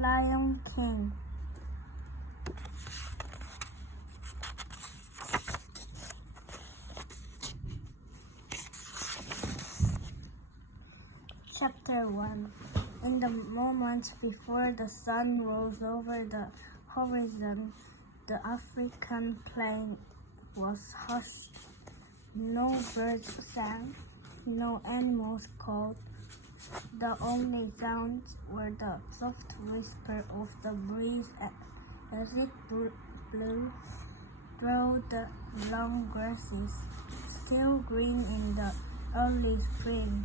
Lion King. Chapter 1. In the moment before the sun rose over the horizon, the African plain was hushed. No birds sang, no animals called. The only sounds were the soft whisper of the breeze as it blew through the long grasses, still green in the early spring,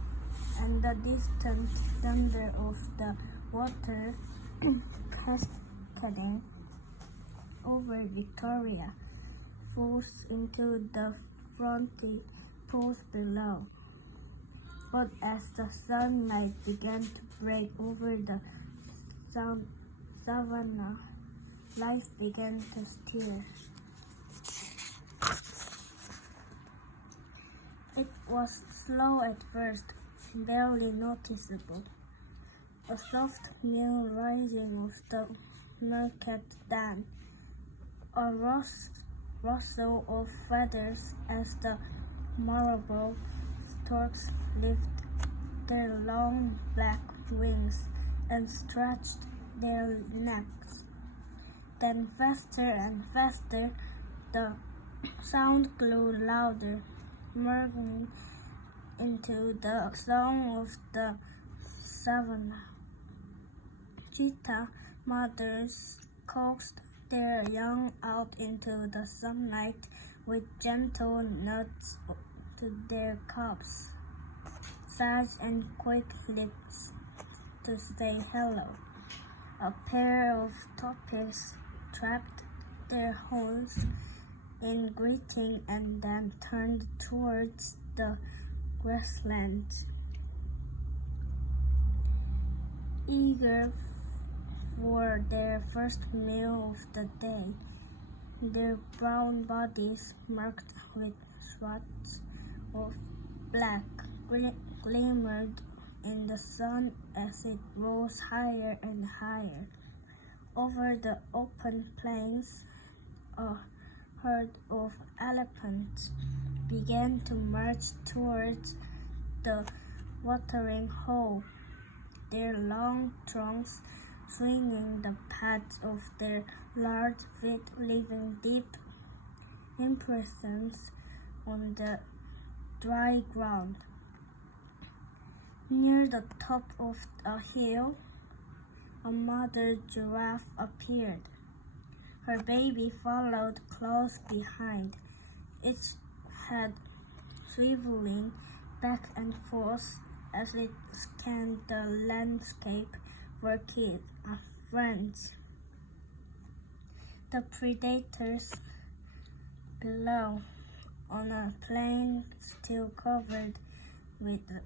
and the distant thunder of the water cascading over Victoria Falls into the fronty pools below. But as the sunlight began to break over the savannah, life began to stir. It was slow at first, barely noticeable. A soft new rising of the market dawn, a rustle of feathers as the marble storks lifted their long black wings and stretched their necks. Then faster and faster the sound grew louder, merging into the song of the savannah. Cheetah mothers coaxed their young out into the sunlight with gentle nods to their cubs, sighs and quick licks to say hello. A pair of topics trapped their horns in greeting and then turned towards the grassland, eager for their first meal of the day, their brown bodies marked with spots of black glimmered in the sun as it rose higher and higher. Over the open plains, a herd of elephants began to march towards the watering hole, their long trunks swinging the pads of their large feet, leaving deep impressions on the dry ground. Near the top of a hill, a mother giraffe appeared. Her baby followed close behind, its head swiveling back and forth as it scanned the landscape for friends. The predators below, on a plain still covered with a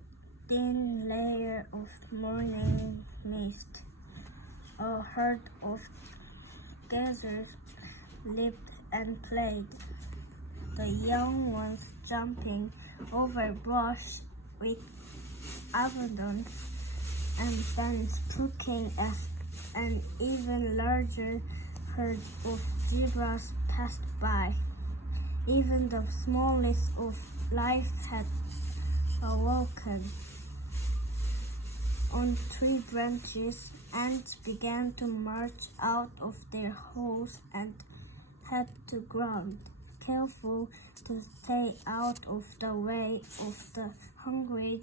thin layer of morning mist, a herd of gazers lived and played, the young ones jumping over brush with abandon, and then spooking as an even larger herd of zebras passed by. Even the smallest of life had awoken. On tree branches, ants began to march out of their holes and head to ground, careful to stay out of the way of the hungry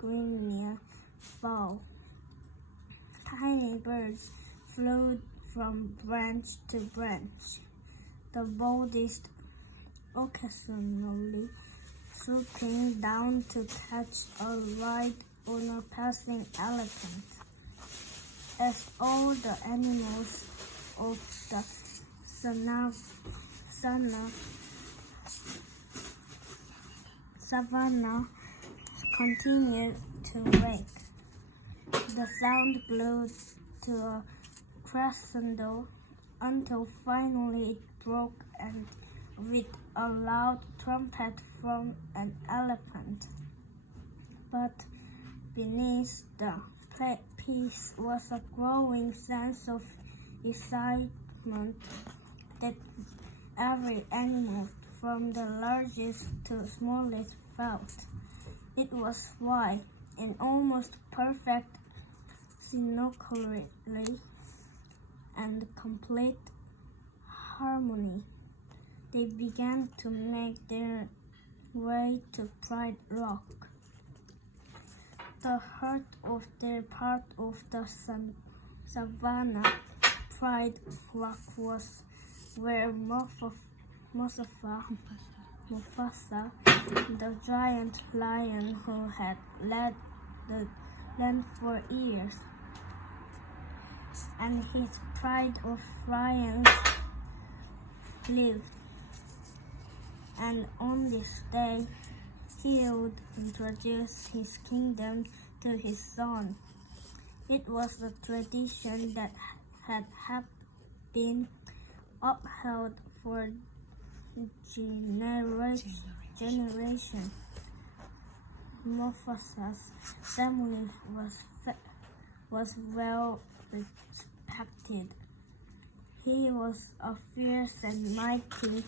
guinea fowl. Tiny birds flew from branch to branch, the boldest occasionally swooping down to catch a ride on a passing elephant. As all the animals of the savannah continued to wake, the sound grew to a crescendo until finally it broke and with a loud trumpet from an elephant. But beneath the his was a growing sense of excitement that every animal, from the largest to the smallest, felt. It was why, in almost perfect synchronicity and complete harmony, they began to make their way to Pride Rock. The heart of their part of the savannah, Pride Rock was where Mufasa, the giant lion who had led the land for years, and his pride of lions lived. And on this day, he would introduce his kingdom to his son. It was a tradition that had been upheld for generation. Mufasa's family was well respected. He was a fierce and mighty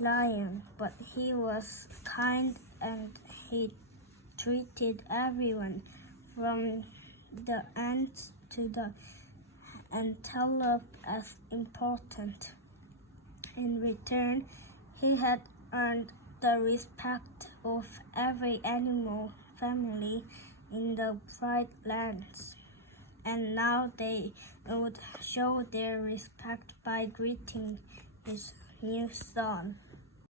lion, but he was kind and he treated everyone from the ants to the antelope as important. In return, he had earned the respect of every animal family in the Pride Lands, and now they would show their respect by greeting his new son.